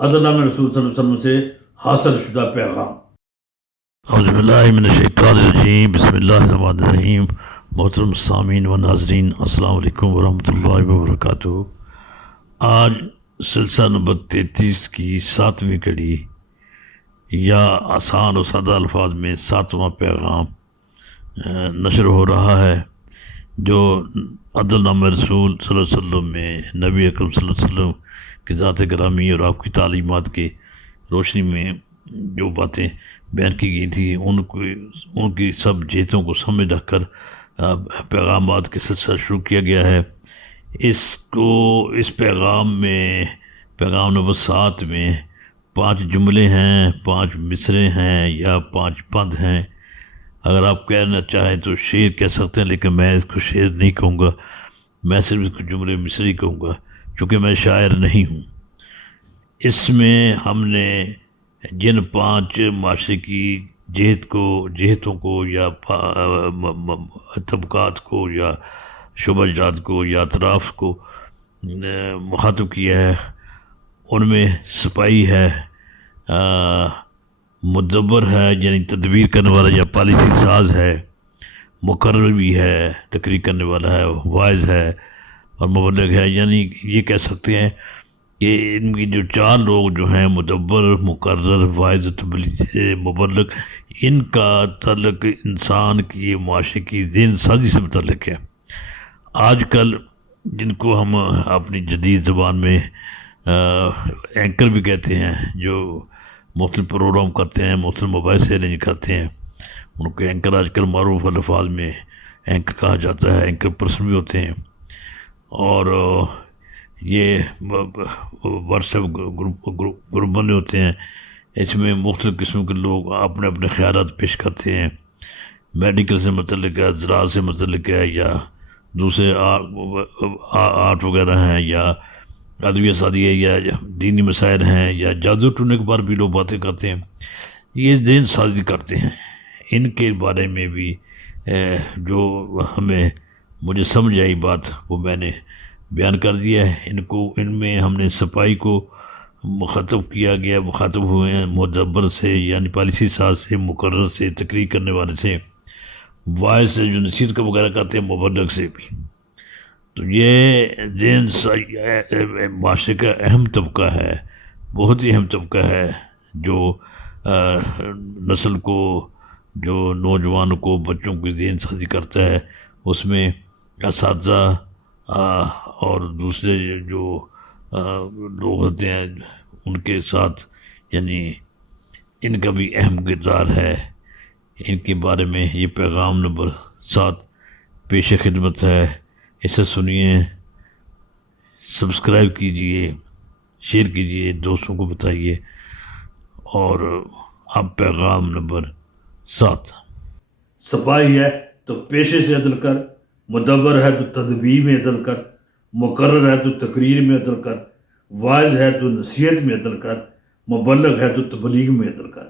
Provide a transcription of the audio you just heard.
عدل نامہ رسول صلی اللہ علیہ وسلم سے حاصل شدہ پیغام۔ اعوذ باللہ من الشیطان الرجیم، بسم اللہ الرحمن الرحیم۔ محترم سامعین و ناظرین، السلام علیکم ورحمۃ اللہ وبرکاتہ۔ آج سلسلہ نمبر 33 کی 7ویں کڑی یا آسان و سادہ الفاظ میں 7واں پیغام نشر ہو رہا ہے، جو عدل نامہ رسول صلی اللہ علیہ وسلم میں نبی اکرم صلی اللہ علیہ وسلم کی ذات گرامی اور آپ کی تعلیمات کی روشنی میں جو باتیں بیان کی گئی تھی ان کی سب جہتوں کو سمجھ رکھ کر پیغامات کے سلسلہ شروع کیا گیا ہے۔ اس پیغام نمبر 7 میں 5 جملے ہیں، 5 مصرے ہیں یا 5 بند ہیں۔ اگر آپ کہنا چاہیں تو شعر کہہ سکتے ہیں، لیکن میں اس کو شعر نہیں کہوں گا، میں صرف اس کو جملے مصری کہوں گا، چونکہ میں شاعر نہیں ہوں۔ اس میں ہم نے جن 5 معاشرے کی جہتوں کو یا طبقات کو یا شعبہ جات کو یا اطراف کو مخاطب کیا ہے، ان میں سپاہی ہے، مدبر ہے یعنی تدبیر کرنے والا یا پالیسی ساز ہے، مقرر بھی ہے تقریر کرنے والا ہے، واعظ ہے اور مبلغ ہے۔ یعنی یہ کہہ سکتے ہیں کہ ان کی جو 4 لوگ جو ہیں، مدبر، مقرر، واعظ، مبلغ، ان کا تعلق انسان کی معاشرے کی ذہن سازی سے متعلق ہے۔ آج کل جن کو ہم اپنی جدید زبان میں اینکر بھی کہتے ہیں، جو مختلف پروگرام کرتے ہیں، مختلف مباحث ارینج کرتے ہیں، ان کو اینکر آج کل معروف الفاظ میں اینکر کہا جاتا ہے، اینکر پرسن بھی ہوتے ہیں۔ اور یہ واٹس ایپ گروپ بنے ہوتے ہیں، اس میں مختلف قسم کے لوگ اپنے اپنے خیالات پیش کرتے ہیں، میڈیکل سے متعلق ہے، زراعت سے متعلق ہے، یا دوسرے آرٹ وغیرہ ہیں، یا ادبی سادی ہے، یا دینی مسائل ہیں، یا جادو ٹونے کے بارے بھی لوگ باتیں کرتے ہیں، یہ ذہن سازی کرتے ہیں۔ ان کے بارے میں بھی جو مجھے سمجھ آئی بات وہ میں نے بیان کر دیا ہے۔ ان میں ہم نے سپاہی کو مخاطب کیا گیا، مخاطب ہوئے ہیں مدبر سے یعنی پالیسی ساز سے، مقرر سے، تقریر کرنے والے سے، واعظ سے جو نصیحت کا وغیرہ کرتے ہیں، مبلغ سے بھی۔ تو یہ ذہن معاشرے کا اہم طبقہ ہے، بہت ہی اہم طبقہ ہے، جو نسل کو، جو نوجوانوں کو، بچوں کی ذہن سازی کرتا ہے۔ اس میں اساتذہ اور دوسرے جو لوگ ہوتے ہیں ان کے ساتھ، یعنی ان کا بھی اہم کردار ہے۔ ان کے بارے میں یہ پیغام نمبر 7 پیش خدمت ہے۔ اسے سنیے، سبسکرائب کیجئے، شیئر کیجئے، دوستوں کو بتائیے۔ اور اب پیغام نمبر 7۔ سپاہی ہے تو پیشے سے عدل کر، مدبر ہے تو تدبیر میں عدل کر، مقرر ہے تو تقریر میں عدل کر، واعظ ہے تو نصیحت میں عدل کر، مبلغ ہے تو تبلیغ میں عدل کر۔